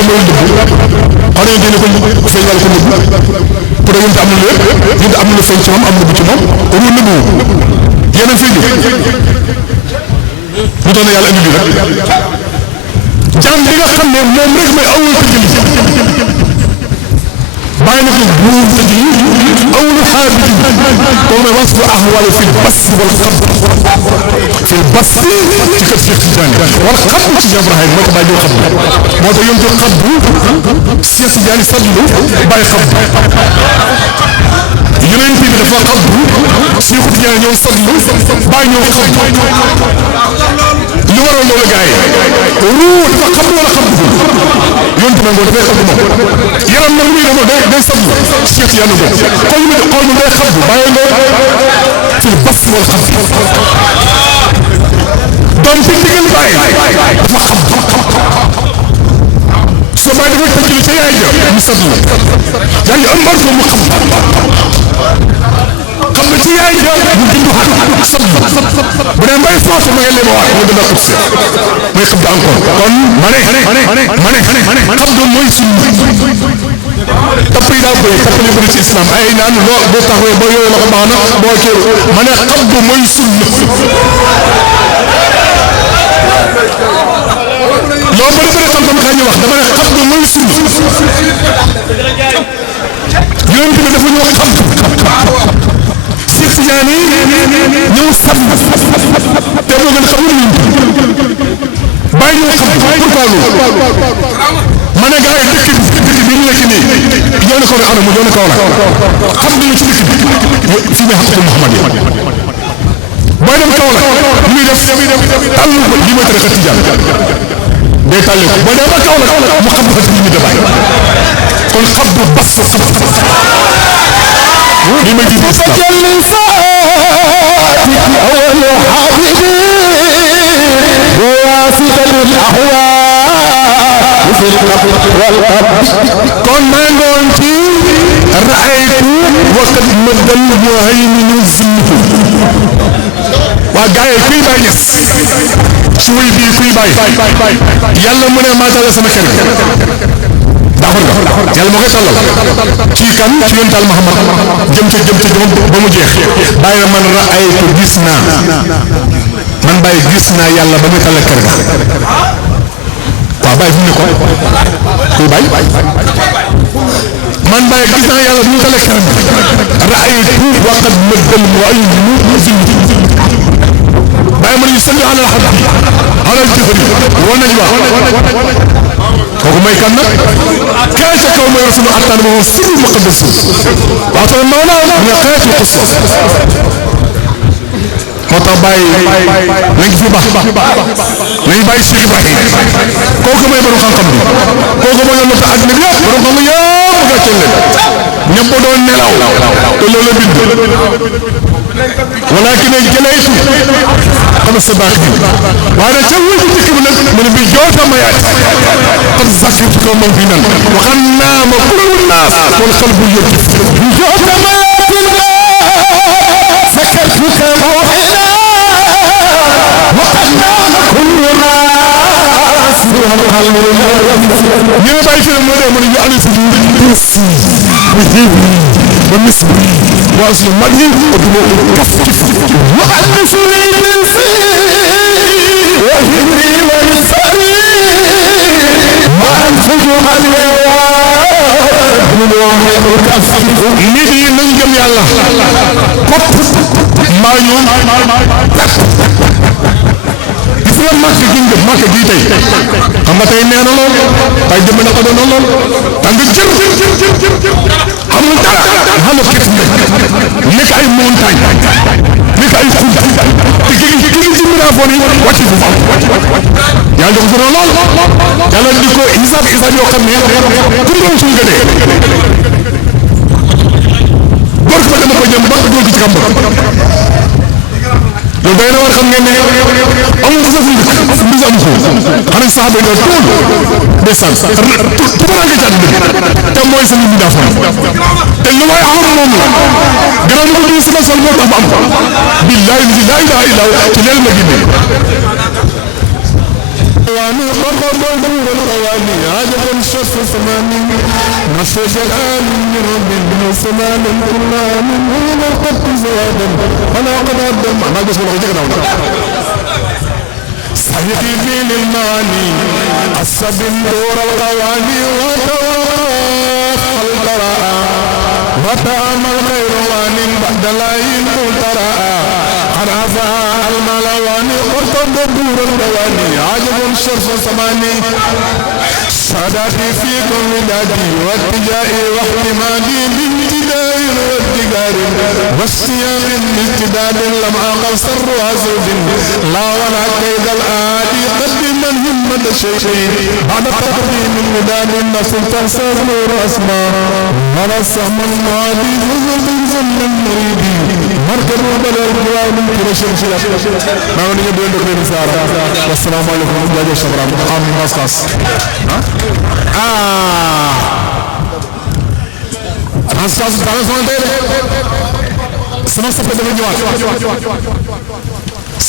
lan mooy dëgg xanaa yéen ko feeñ wala ko nëbb pour yéen am na lépp yéen am na feeñ ci moom am na bu ci moom ru nëbbu yéen a feeñ lu tax na yàlla indi bi rek jaam bi nga xam ne moom rek mooy awul tëjali bàyyi na ko buur tëjali awul xaabiti comme ne wasfu ahwal fi bas wal xam fi bas ci kër Cheikh Tidiane wal xam ci Cheikh Ibrahim moo ko bàyyi ñoo xam moo tax yonte xam bu Cheikh Tidiane sadlu bàyyi xam yeneen bi dafa xam bu Cheikh Tidiane ñëw sadlu bàyyi ñoo xam li waral loolu gars yi ruu dafa xam wala xam bu yonte na dafay xam moom yaram nag muy dama day sadlu Cheikh Tidiane ko xol mi day xam bu bàyyi nga fi bas wal xam doom ci ndigal bàyyi dafa xam soo bàyyi dafa tëjlu ca yaay ja mu sadlu yaa ngi ëmbar ko mu xam na ci yaay ja mu bindu xat sadlu bu dee mbay foofu ma ngi leen wax mu dina utse mooy xam da encore kon ma ne xam doon mooy suñu tapp yi daa bëri tapp yi bëri ci islam ay naan loo boo taxawee boo yooyu la ko baax na boo kii ma ne xam du mooy sunna loo bëri bëri xam-xam kaa ñu wax dama ne xam du mooy sunna yonent bi dafa ñëw xam Cheikh Tidiane ñëw sàmm te moo gën xam ñu bàyyi ñëw xam pourquoi loolu ma ne gars yi dëkk bi ñu nekk nii ñoo ne ko ne ana mu ñoo ne kaw la xam nañu ci dëkk bi fii may xaqatul Muhammad yi booy dem kaw la muy def tàll ko lii mooy tariqa Tijaan day tàllee ko boo dee ba kaw la mu xam ko ci ñu débat kon xam bu bas xam lii may diine islam kon maa ngi woon ci raaytu waqat madal muhaymin zilku waa gars yi kuy bàyyi ñes su wuy bii kuy bàyyi yàlla mu ne maa tàllal sama kër gi d'accord nga yàlla moo koy tàllal ci kan ci yontal Muhammad jëm ca ba mu jeex bàyyi na man raaytu gis naa man bàyyi gis naa yàlla ba muy tàllal kër ga waaw bàyyi fi mu ne ko kuy bàyyi man bàyyi gis naa yàlla bu ñu tàllal kër ga raaytu waqat madal muhaymin zilku bàyyi ma ne ñu salli ala alhamdi ala aljibri woon nañu wax kooku may kan nag kaay ca kaw mooy rasulu attaan moom sirru muqaddas waaw tamit mawla mu ne xeetu qissa moo tax bàyyi nañ fi baax nañ bàyyi Cheikh Ibrahim kooku mooy borom xam-xam bi kooku mooy yoon ak àddina bi yëpp borom xam-xam yëpp gàcceel leen ñëpp doon nelaw te loolu bind walakin jëleetu xam sa baax bi waaye nag ca wuy bu njëkk bi nag mu ne bi joota mayaat qad zakirtu ko moom fi nan waxan naa ma kullu naas wal qalbu yëpp bi joota mayaatin zakartuka muhina waxan naa ma kullu naas wal qalbu yëpp ñu ne bàyyi fi mu ne mu ne ñu andi si ومصبري واصل مدي ودموع كف وألف لي من فيه وهمري ونسري وأنفج اليوم من واحد كف نيجي ننجم يا الله كف ما يوم gis nga màkk gi nga màkk gi tey xam nga tey nee na lool tey jëm na ko doon lool tàng jër amul dara xam nga képp nekk ay montagne nekk ay xund te ki ci miraafoon yi wàcc fu faaw yaa ngi ko lool yàlla di ko isaab yoo xam ne ku doon suñu gënee góor ko dama ko jëm ba doo ci kàmb loolu day na war xam ngeen ne amul sax fu mbis amu ko xanaa saxaaba yi doon tool ndeysaan tubarange ci àdduna te mooy seen mi daafoon te lu waay am moom la gannaaw ni ko di sama sol moo tax ma am ko billahi la ilaha illa ci leel ma génne الأكوان قرب دور الغواني عجب الشف ثماني نصر جلال من رب سلام كلام من الخط زوادا فلا قدر ما قصر صحيحي في للمعاني عصب الدور الغواني وتوقف القراءة وتأمل غير وان بعد لاين ترى خرافة الملواني قرطب دور الغواني عجب الشرف ثماني سادتي فيكم ولادي واتجائي واحتمالي بامتداء واتجار واستيام بامتداد لم أقل سر وزوج لا ولا كيد الآدي قدم همة شيخي بعد تقديم الوداد النصر تنسى نور أسماء ورسم المعادي وزوج زمن المريدي مركب وبلغ القرآن من كل شيء ما هو نجد وين دكتور سارة والسلام عليكم جاي الشباب آمين ماسكاس ماسكاس تعالوا سمعنا sama soppe dafa ñëwaat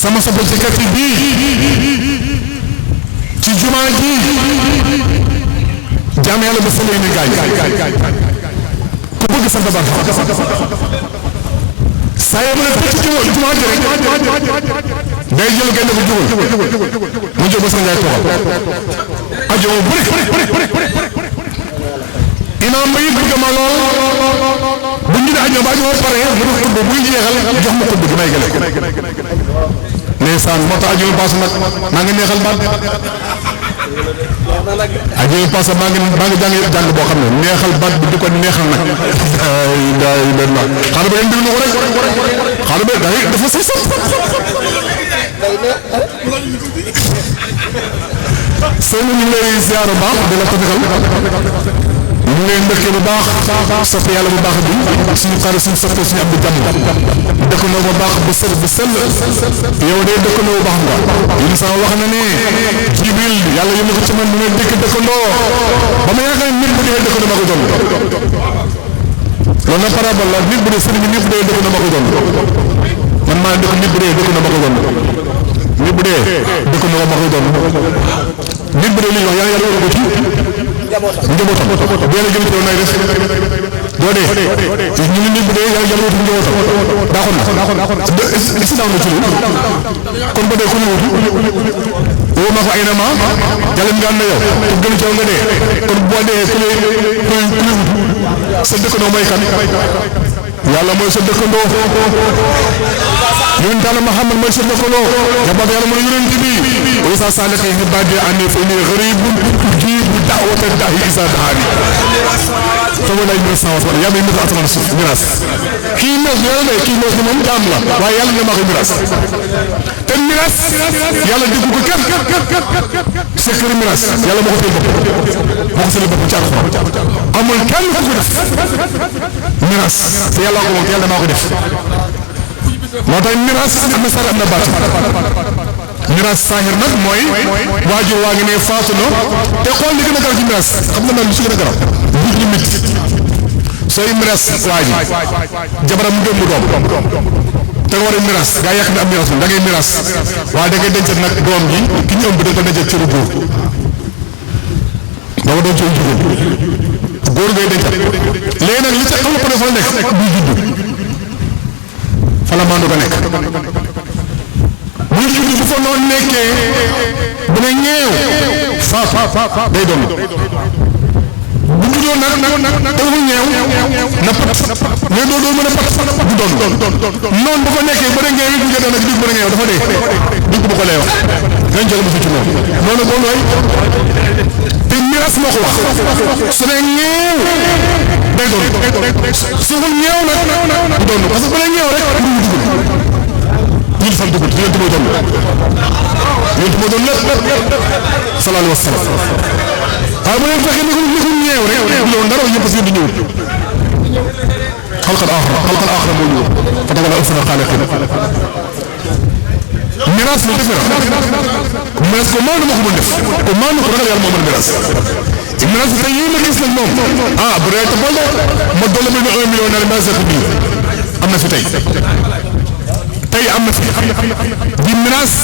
sama soppe ci kër bii ci jumaa ji jaam yàlla ba sëlee ni gaay ku bëgg sa dabar saa yoo mën a fekk ci jumaa ji rek day jël genn ko jugal mu jóg ba sa ngay toog ajo bëri imaam ba yëg bëgg ma lool bu ñu daa ñëw ba ñu pare bu dul xutba buy jeexal jox ma xutba gi may gële ndeysaan moo tax ajul paas nag maa ngi neexal baat ajul paas maa ngi jàng boo xam ne neexal baat bi di ko neexal nag day den la xaaral ba ngeen déglu ko rek xaaral ba day dafa sës sëñ ñu ngi lay ziar bu baax di la tafixal ñu ngi leen mbëkkee bu baax sopp yàlla bu baax bi suñu xarit suñu soppe suñu abdu jàmm dëkkandoo bu baax bu sell yow de dëkkandoo bu baax nga yéen sama wax na ne jibril yàlla yóbbu ko ci man mu ne dëkk dëkkandoo ba ma yaakaar nit bu dee dëkkandoo ma ko doon loolu nag parabole la nit bu dee sëriñ bi nit bu dee dëkkandoo ma ko doon man maa dëkk nit bu dee dëkkandoo ma ko doon nit bu dee dëkkandoo ma ko doon nit bu dee li ñu wax yàlla yàlla ko ci njabootam bu yàlla jël ko nay def doo dee ñu ne nit bu dee yàlla jël wutu njabootam daaxoon na si daaw na ci kon ba dee ku ñu wutu woo ma ko ay na ma jàllam nga am na yow pour gën ci yow nga dee kon boo dee ku lay wutu sa dëkkandoo mooy kan yàlla mooy sa dëkkandoo yonent Yàlla Muhammad mooy sa dëkkandoo jabat yàlla mu ne yonent bi wa isa salaka ibadi anni fa inni gharibun ujibu da'wata da'i isa da'ani sama lay ñu sawas wala yàlla ñu asaman suuf miras kii mos yàlla ne kii mos moom jaam la waaye yàlla nga ma ko miras te miras yàlla diggu ko kenn secret miras yàlla moo ko teel bopp moo ko sële bopp ci Alxuraan amul kenn ku ko def miras te yàlla ko moom te yàlla maa ko def moo tax miraas am na sar am na baat miraas saahir nag mooy waajur waa ngi ne faatu na te xool li gën a garaw ci miraas xam nga man lu si gën a garaw buut ñu mit sooy miraas waa ji jabaram mu mu doom te nga war a miraas gaa yàq ne am miraas da ngay miraas waaye da ngay denc nag doom ji ki ñu ëmb da ko denc cëru góor da ko doon cëru jigéen góor ngay denc léegi nag li ca xam nga fa nekk buy judd fala maandu ga nekk buy judd bu fa noonu nekkee bu ne ñeew fa day doon bu juddoo nag dafa ñeew na pat mais doo mën a pat du doon noonu bu fa nekkee ba ne ñeew it bu jotee nag dig ba ne ñeew dafa dee dig bu ko lay wax dañ jël bu ci moom noonu bon way te miras moo ko wax su ne ñeew day doon su ko ñeew nag du doon parce que bu ne ñeew rek du dugg ñu fal dugg yéen moo doon lépp sallallahu alayhi wa sallam waaye bu leen fekkee ni ko ñeew rek du doon dara ñëpp si di ñëw xalqal aaxira moo ñëw fa taala ahsanul xaaliqiin miraas lu defee miraas ko maanu ma ko mën def ko maanu ko ragal yàlla moo mën miraas miraas tey yii ma gis nag moom bu dee te boole ma doole ma 1 million na miraas ko bii am na fi tey tey am na fi di menace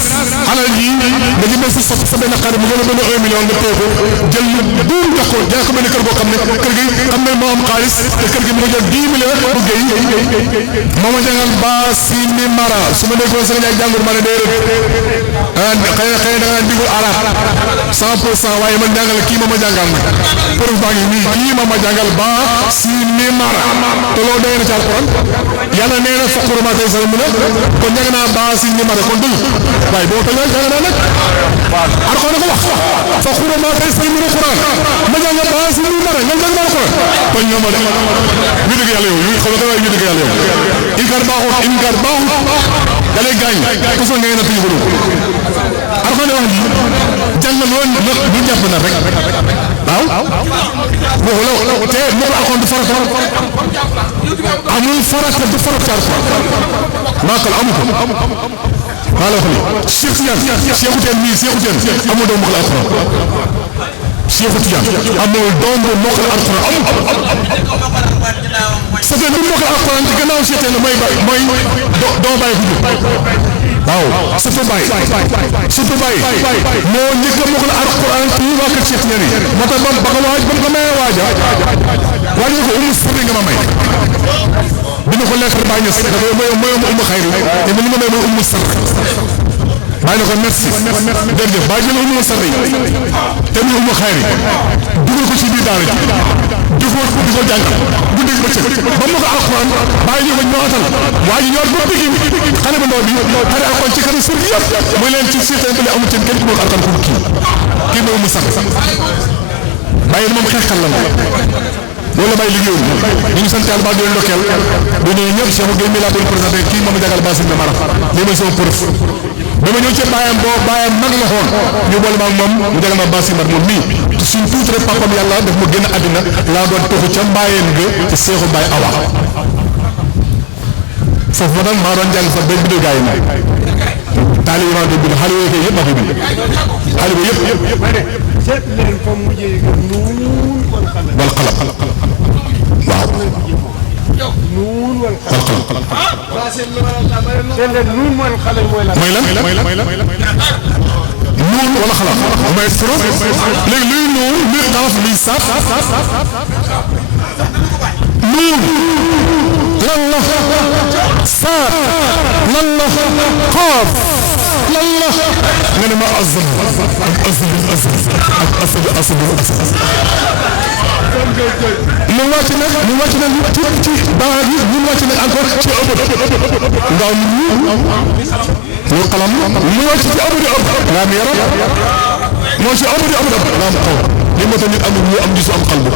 alal ji nga jëmee sa benn xarit bu gën a doon 1 million nga téye ko jël lu buum jox ko jaay ko benn kër boo xam ne kër gi xam ne moo am xaalis te kër gi mu ngi jël 10 millions bu géey moo ma jàngal ba si ni mara su ma déggoon sa nga jàngur ma ne déedéet xëy na da nga digul arab 100% waaye man jàngal kii moo ma jàngal nag preuve baa ngi nii kii moo ma jàngal ba si ni mara te loolu doy na ci alquran yàlla nee na faqru ma tey sa mu ne kon jàng naa ba si ni mara kon dëgg waaye boo ko jàng naa nag alquran ko wax faqru ma tey sa mu ne quran ma jàng ba si ni mara nga jàng naa quran kon ñoo ma de ñu dëgg yàlla yow xam nga waaye ñu dëgg yàlla yow inkar baaxul da lay gaañ ko so ngay na tuñu ko alquran wax ni jàng loon ñu jàpp na rek waaw waxu la te mo ko alquran du farata amul farata du farata maakal amu ko maa la wax ni Cheikh Tidiane amul doomu mokkal alquran Cheikh Tidiane amul doomu mokkal alquran sa te du mokkal alquran ci gannaaw Cheikh Tidiane mooy doo bàyyi ko waaw surtout Baye moo njëkk a mokkal alquran ci waa kër Cheikh Tidiane moo tax ba ko may waaja ko umu sirri nga ma may dina ko lettre Baye Niass dafa mooy umu xayri te mu nga may mooy umu sirri Baye na ko merci jërëjëf Baye jël umu sirri te mu umu xayri dugal ko ci biir daara ji di ko jàngal guddi ba cëg ba mu ko alquran Baye ñu ko ñootal waa ji ñoot ba bigi xale ba ndaw bi xale alquran ci kanam sirri yëpp muy leen ci siite bi amul kenn ku moom alquran ku kii mooy umu sirri Baye moom xeexal la loolu la Baye liggéeyul ñu ngi sant yàlla ba doon ndokkeel bu ñëwee ñëpp Cheikh Gueye mi laa doon présenté kii moom jagal Bassim de Mara lii mooy sama preuve ba ma ñëw ci baayam mag la xoon ñu boole ma ak moom mu jagal ma Bassim Mara moom mii te suñ tuuti rek papam yàlla daf ma génn àddina laa doon toxu ca mbaayeen nga te Seexu Baye Awa foofu ma daan maa doon jàng fa bay bidal gaa yi naay taali yi maa doon bind xale yooyu yëpp maa koy bind xale ba yëpp seet leen fa mujjee nuun wal xalam waaw nuun wal xalam mooy lan nuun wala xalam mooy suro léegi luy nuun luy xalaf luy saaf nuun lan la saaf lan la xaaf lan la nga ne ma azam ak asab mu wàcc nag ci baa gi mu wàcc nag encore ci ëpp ngaaw ñu xalam mu wàcc ci ëpp di ëpp nga am yaram moo ci ëpp di ëpp nga am xaw li moo tax nit amul ñu am gisu am xalbu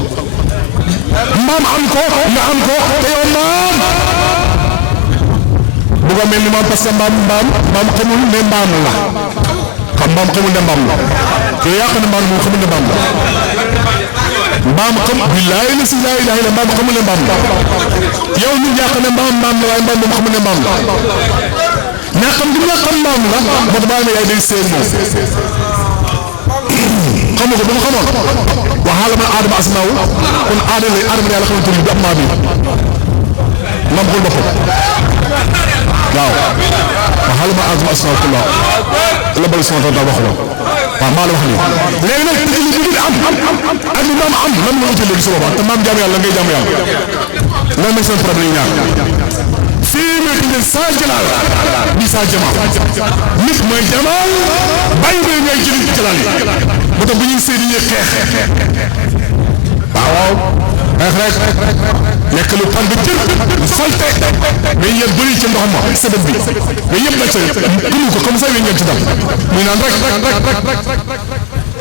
maam am ko nga am ko te yow maam bu ko mel ni maam parce que mbaam xamul ne mbaam la mbaam xamul ne mbaam la yow yaa xam ne mbaam moom xamul ne mbaam la mbaam xam billaahi la si laa ilaaha illa mbaam xamul ne mbaam la yow ñu yaa xam ne mbaam la waaye mbaam moom xamul ne mbaam la ñaa xam nga xam mbaam la moo tax baa ne yaay day seen moom xamu ko bu ko xamoon waxaala man aadama asmaaw kon aadama la yàlla xamante ni bi am maa bi mam xul boppam waaw waxaala man aadama asmaaw kullaa la bal sama taw wax la waaw maa la wax nii léegi nag tëjali bi nit am ak li maam am lan la utee léegi su boobaa te maam jaamu yàlla ngay jaamu yàlla loolu mooy seen problème yi ñaar fii mooy tuddee saa jalaal bi saa jamaal nit mooy jamaal bàyyi bay ñooy jëriñ jalaal yi moo tax bu ñuy seet yi xeex waaw xeex rek lekk lu tàng jër salte mais yéen bëri ci ndox ma sabab bi mais yëpp la ca gënu ko comme ça yéen ngeen ci dal muy naan rek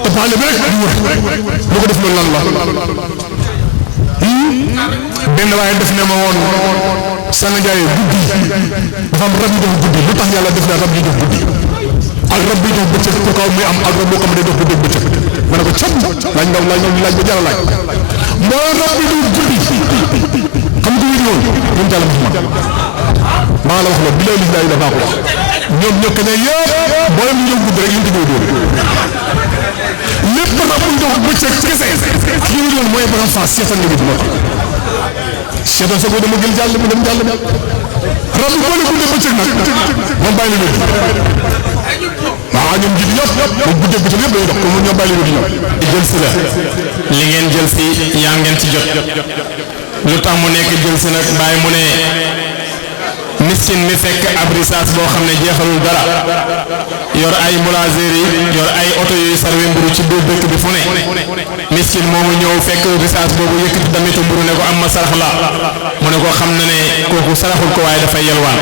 tapaale bi rek di wër lu ko def loolu lan la benn waaye def ne ma woon Sane Ndiaye guddi dafa am rab yu dox guddi lu tax yàlla def na rab yu dox guddi ak rab yu dox bëccëg pour kaw muy am ak rab boo xam ne dox guddi bëccëg ma ne ko cam laaj ba jara laaj moo rab yu dox guddi xam nga wér woon ñun jàll Muhammad maa la wax la bi lay liggéey dafa ko wax ñoom ñoo ko ne yëpp boo leen ñëw guddi rek ñu tëjoo dóor lépp rab bu dox bëccëg kese ki ñu doon mooy ba faas seetal nga guddi moo tax seetal sa ko dama gën jàll mu dem jàll rab boo leen guddee bëccëg nag moom bàyyi la waaw ñoom jiitu ñëpp bu guddee bëccëg yëpp dañuy dox comme ñoom bàyyi la ñoom jël si la li ngeen jël si yaa ngeen ci jot lu tax mu nekk jël si nag bàyyi mu ne miskin mi fekk ab risaas boo xam ne jeexalul dara yor ay mulazeri yor ay oto yuy sarwe mburu ci biir dëkk bi fu ne miskin moomu ñëw fekk risaas boobu yëkkati damitu mburu ne ko am ma sarax la mu ne ko xam na ne kooku saraxul ko waaye dafay yelwaan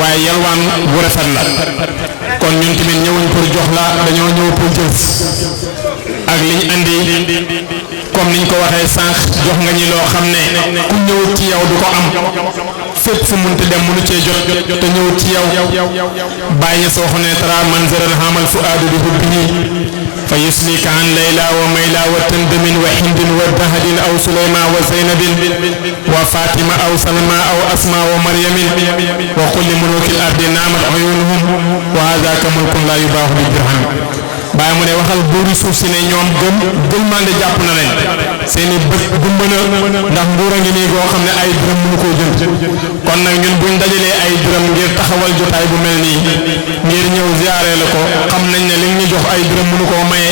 waaye yelwaan bu rafet la kon ñun tamit ñëwuñ pour jox la dañoo ñëw pour jël ak liñ andi comme niñ ko waxee sànq jox nga ñi loo xam ne ku ñëwut ci yow du ko am fépp fu munti dem mënu cee jot te ñëwut ci yow bàyyi ña soo xone tara manzaral hamal fu aadu bi hubbihi fa yuslika an layla wa mayla wa tandamin wa hindin wa dahadin aw sulayma wa zaynabin wa fatima aw salma aw asma wa maryamin wa kulli mulukil ardi naamat uyunuhum wa hadaka mulkun la yubaahu bi dirham bàyyi mu ne waxal buuri suuf si ne ñoom gëm mande jàpp na leen seen i bët gumba na ndax nguur a ngi nii goo xam ne ay dërëm mënu koo jënd kon nag ñun buñ dajalee ay dërëm ngir taxawal jotaay bu mel nii ngir ñëw ziyaare la ko xam nañ ne li ñu jox ay dërëm mënu koo maye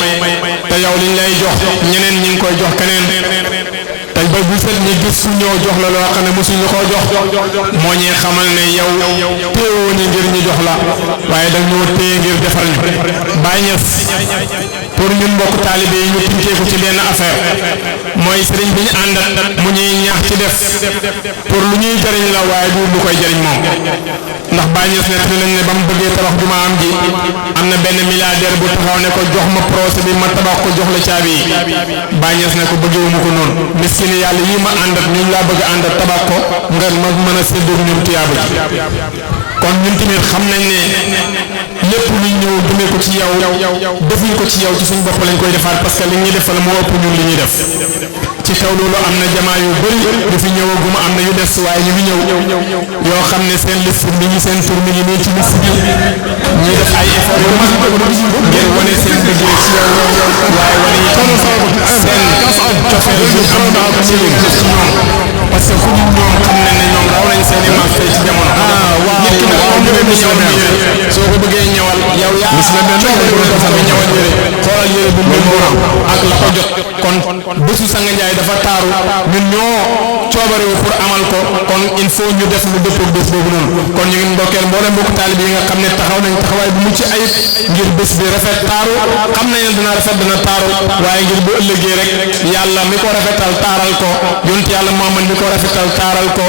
te yow liñ lay jox ñeneen ñi ngi koy jox keneen te ba bu set ñi gis su ñëw jox la loo xam ne mosuñu koo jox moo ñee xamal ne yow téewoo ni ngir ñu jox la waaye da ñoo téye ngir defar ñu Baay Ñas pour ñun mbokk taalibe yi ñu tinkee ko ci benn affaire mooy sëriñ bi ñu àndat mu ñuy ñaax ci def pour lu ñuy jëriñ la waaye du lu koy jëriñ moom ndax Baay Ñas ne nañ ne ba mu bëggee tabax jumaa am ji am na benn milliardaire bu taxaw ne ko jox ma procès bi ma tabax ko jox la caabi yi Baay Ñas ne ko bëggeewuma ko noonu miskini yàlla yii ma àndat ñun laa bëgg àndat tabax ko nga ma mën a séddoo ñoom tiyaaba ji kon ñun tamit xam nañ ne lépp lu ñëw jëmee ko ci yow defuñ ko ci yow ci suñ bopp lañ koy defaat parce que li ñuy defal moo ëpp ñun li ñuy def ci kaw loolu am na jamaa yu bëri yu fi ñëwaguma am na yu des waaye ñu ngi ñëw yoo xam ne seen liste mi ngi seen tur mi ngi nii ci liste bi ñuy def ay effort yu mag ngir wane seen bëggee ci yow waaye wane itam seen cofeel bi am naa ko ci ñoom parce que fu ñu ñoom xam nañ ne ñoom raw nañ seen i mag tey ci jamono. nit ki nag comme ñu ne ñëwal yére soo ko bëggee ñëwal yow yaa ñëwal yére xoolal yére bu mel noonu ak la ko jot kon bésu Sanga Njaay dafa taaru ñun ñoo coobarewu pour amal ko kon il faut ñu def lu dëppoo bés boobu noonu kon ñu ngi ndokkeel mboolem mbokk taalib yi nga xam ne taxaw nañ taxawaay bu mucc ayib ngir bés bi rafet taaru xam nañ ne dina rafet dina taaru waaye ngir bu ëllëgee rek yàlla mi ko rafetal taaral ko yonent yàlla Muhammad mi ko rafetal taaral ko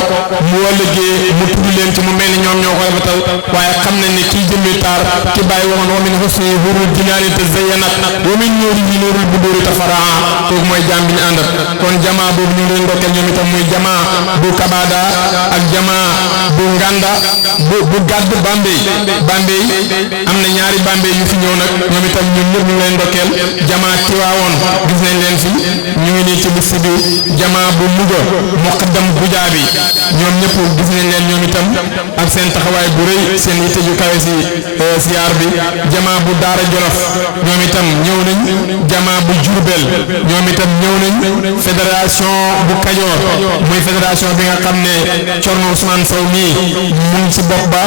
mu ëllëgee mu tudd leen ci mu mel ni ñoom ñoo ko rafetal waaye xam nañ ne kii jëmmi taar ki bàyyi waxoon wa min husni hurul jinaani tazayyanat wa min nuurihi nuurul buduuri tafaraa kooku mooy jaam bi ñu àndat kon jamaa boobu ñu ngi leen ndokkeel ñoom itam muy jamaa bu Kabada ak jamaa bu Nganda bu gàdd Bambey am na ñaari Bambey yu fi ñëw nag ñoom itam ñun ñëpp ñu ngi leen ndokkeel jamaa Tiwaawoon gis nañ leen fi ñu ngi nii ci liste bi jamaa bu Louga muqaddam Gujaabi ñoom ñëpp gis nañ leen ñoom itam ak seen taxawaay bu rëy seen yitte ju kawe si siyaar bi jamaa bu Daara Jolof ñoom itam ñëw nañ jamaa bu Jurbel ñoom itam ñëw nañ fédération bu Kajoor muy fédération bi nga xam ne Corno Ousmane Sow mii mu ngi si bopp ba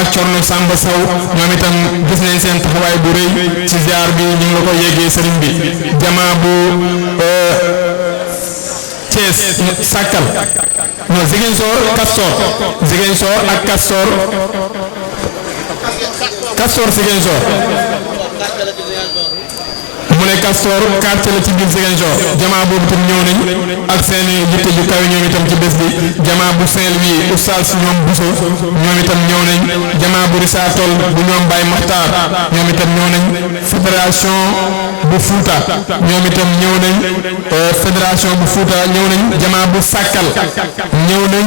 ak Corno Samba Sow ñoom itam gis nañ seen taxawaay bu rëy ci ziar bi ñu ngi la ko yeggee sëriñ bi jamaa bu Thiès Sakal non Ziguinchor ak Castor Ziguinchor mu ne Castor quartier la ci biir Ziguinchor jamaa boobu tam ñëw nañ ak seen yitte ju kawe ñoom itam ci bés bi jamaa bu Saint-Louis oustaz ñoom Bousso ñoom itam ñëw nañ jamaa bu Risatol bu ñoom Baye Makhtar ñoom itam ñëw nañ fédération bu Fouta ñoom itam ñëw nañ fédération bu Fouta ñëw nañ jamaa bu Sakal ñëw nañ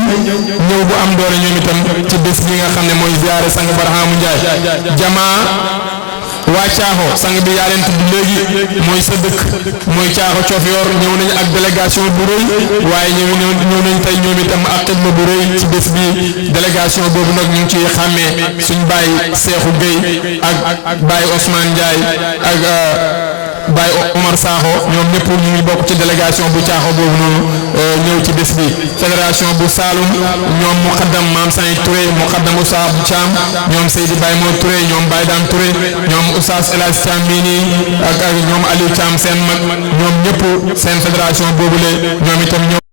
ñëw bu am doole ñoom itam ci bés bi nga xam ne mooy ziyaare sang Barhamu Njaay jamaa waa Caaxo sang bi yaa leen tudd léegi mooy sa dëkk mooy Caaxo Cofior ñëw nañu ak délégation bu rëy waaye ñëw nañ tey ñoom itam ak xidma bu rëy ci bés bi délégation boobu nag ñu ngi ciy xàmmee suñ baay Seexu Gueye ak baay Ousmane Ndiaye ak Baye Omar Sakho ñoom ñëpp ñu ngi bokk ci délégation bu caaxo boobu noonu ñëw ci bés bi fédération bu Saloum ñoom muqaddam Maam Say Touré muqaddam Oustaz Thiam ñoom Seydi Baye Mo Touré ñoom Baye Dame Touré ñoom Oustaz El Hadj Thiam mii nii ak ñoom Aliou Thiam seen mag ñoom ñëpp seen fédération boobule ñoom itam ñëw